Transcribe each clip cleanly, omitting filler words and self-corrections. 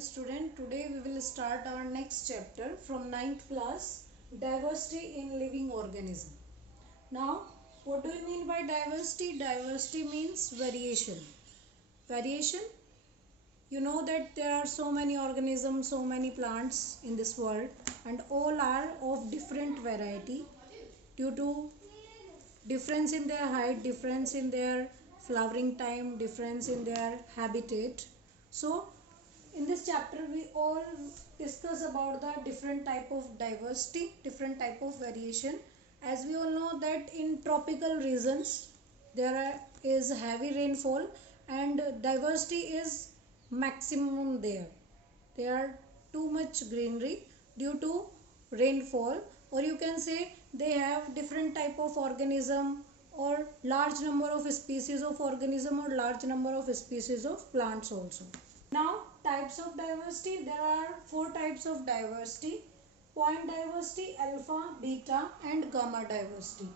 student. Today we will start our next chapter from ninth class, diversity in living organism. Now, what do you mean by diversity? Diversity means variation. Variation, you know that there are so many organisms, so many plants in this world, and all are of different variety due to difference in their height, difference in their flowering time, difference in their habitat. So in this chapter we all discuss about the different type of diversity, different type of variation. As we all know that in tropical regions is heavy rainfall and diversity is maximum there. There are too much greenery due to rainfall, or you can say they have different type of organism or large number of species of organism or large number of species of plants also. Now types of diversity, there are four types of diversity: point diversity, alpha, beta and gamma diversity.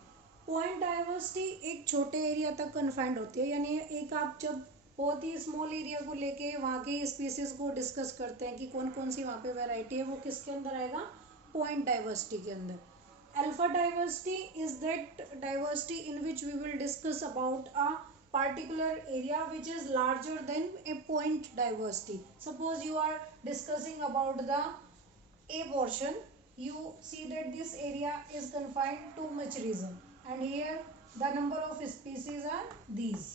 Point diversity एक छोटे area तक confined होती है, यानी एक आप जब बहुत ही स्मॉल एरिया को लेके वहाँ के स्पीसीज को डिस्कस करते हैं कि कौन कौन सी वहाँ पे वैरायटी है, वो किसके अंदर आएगा? पॉइंट डाइवर्सिटी के अंदर। Alpha diversity is that diversity in which we will discuss about a particular area which is larger than a point diversity. Suppose you are discussing about the A portion, you see that this area is confined to much region, and here the number of species are these.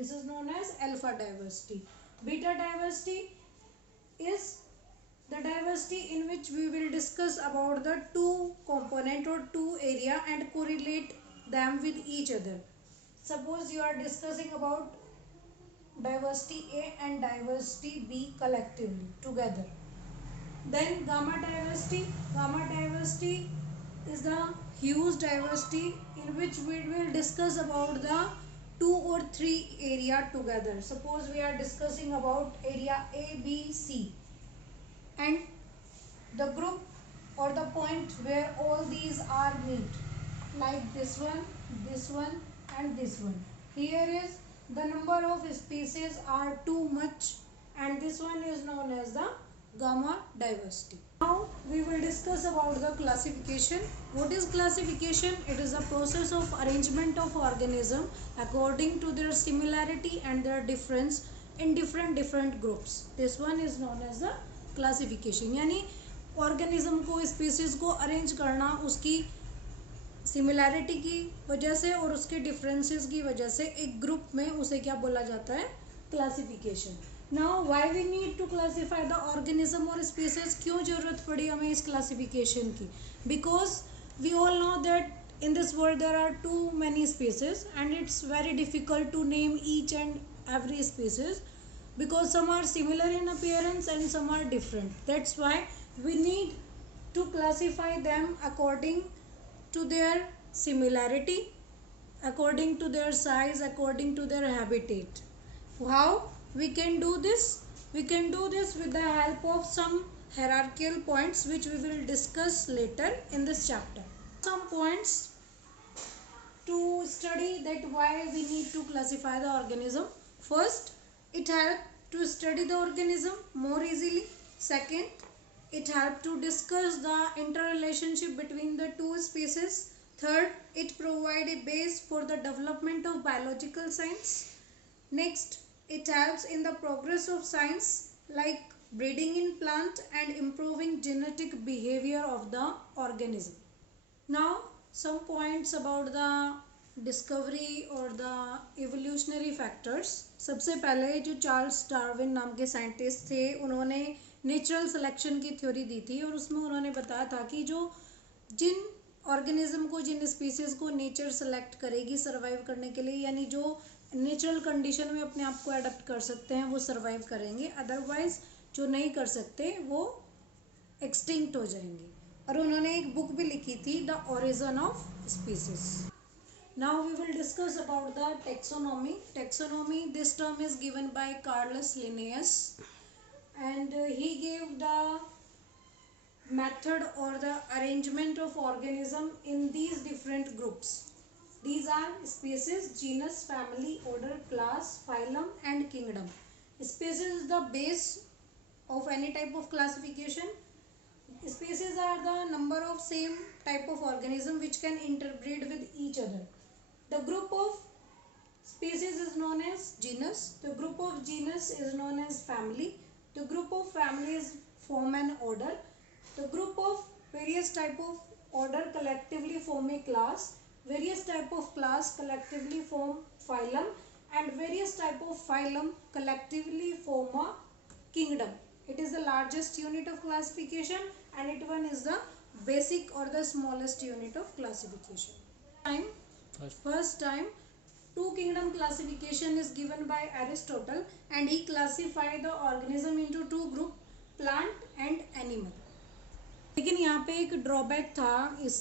This is known as alpha diversity. Beta diversity is the diversity in which we will discuss about the two component or two area and correlate them with each other. Suppose you are discussing about diversity A and diversity B collectively together. Then gamma diversity is the huge diversity in which we will discuss about the two or three area together. Suppose we are discussing about area A, B, C, and the group or the point where all these are meet, like this one and this one. Here is the number of species are too much, and this one is known as the gamma diversity. Now we will discuss about the classification. What is classification? It is a process of arrangement of organism according to their similarity and their difference in different groups. This one is known as the classification. यानी organism को, species को arrange करना उसकी similarity की वजह से और उसके डिफरेंसेस की वजह से एक ग्रुप में उसे क्या बोला जाता है? Classification. Now why we need to classify the organism और स्पीसीज? क्यों जरूरत पड़ी हमें इस क्लासिफिकेशन की? Because we all know that in this world there are too many species and it's very difficult to name each and every species because some are similar in appearance and some are different. That's why we need to classify them according to their similarity, according to their size, according to their habitat. How we can do this? We can do this with the help of some hierarchical points which we will discuss later in this chapter. Some points to study that why we need to classify the organism. First, it helps to study the organism more easily. Second, it helps to discuss the interrelationship between the two species. Third, it provides a base for the development of biological science. Next, it helps in the progress of science like breeding in plant and improving genetic behavior of the organism. Now, some points about the discovery और the evolutionary factors. सबसे पहले जो Charles Darwin नाम के scientist थे, उन्होंने natural selection की theory दी थी और उसमें उन्होंने बताया था कि जिन ऑर्गेनिज्म को, जिन स्पीसीज को नेचर सेलेक्ट करेगी सर्वाइव करने के लिए, यानी जो नेचुरल कंडीशन में अपने आप को अडेप्ट कर सकते हैं वो सर्वाइव करेंगे, अदरवाइज जो नहीं कर सकते वो एक्सटिंक्ट हो जाएंगे. और उन्होंने एक बुक भी लिखी थी, the origin of species. Now we will discuss about the taxonomy. Taxonomy, this term is given by Carolus Linnaeus, and he gave the method or the arrangement of organism in these different groups. These are species, genus, family, order, class, phylum and kingdom. Species is the base of any type of classification? Species are the number of same type of organism which can interbreed with each other. The group of species is known as genus. The group of genus is known as family. The group of families form an order. The group of various type of order collectively form a class. Various type of class collectively form phylum, and various type of phylum collectively form a kingdom. It is the largest unit of classification, and it one is the basic or the smallest unit of classification. First time two kingdom classification is given by Aristotle, and he classified the organism into two group, plant and animal. लेकिन यहाँ पे एक drawback था इस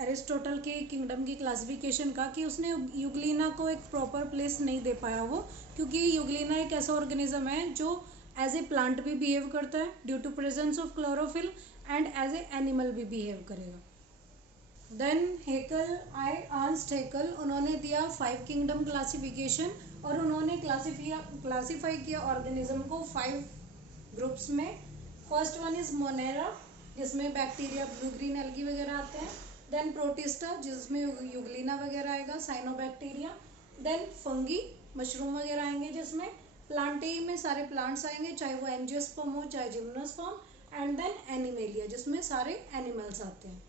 Aristotle के kingdom की classification का कि उसने यूग्लिना को एक प्रॉपर प्लेस नहीं दे पाया वो, क्योंकि यूग्लिना एक ऐसा ऑर्गेनिज्म है जो एज ए प्लांट भी बिहेव करता है due to presence of chlorophyll, and as a animal भी बिहेव करेगा. देन हेकल, अर्नस्ट हेकल, उन्होंने दिया 5 किंगडम क्लासिफिकेशन, और उन्होंने क्लासीफाई किया ऑर्गेनिज्म को 5 ग्रुप्स में. फर्स्ट वन इज मोनेरा, जिसमें बैक्टीरिया, ब्लू ग्रीन एल्गी वगैरह आते हैं. देन प्रोटिस्टा, जिसमें यूग्लिना वगैरह आएगा, साइनोबैक्टीरिया. देन फंगी, मशरूम वगैरह आएंगे जिसमें. प्लांटेई में सारे प्लांट्स आएंगे, चाहे वो एंजियोस्पर्म हो चाहे जिम्नोस्पर्म. एंड देन एनिमेलिया, जिसमें सारे एनिमल्स आते हैं.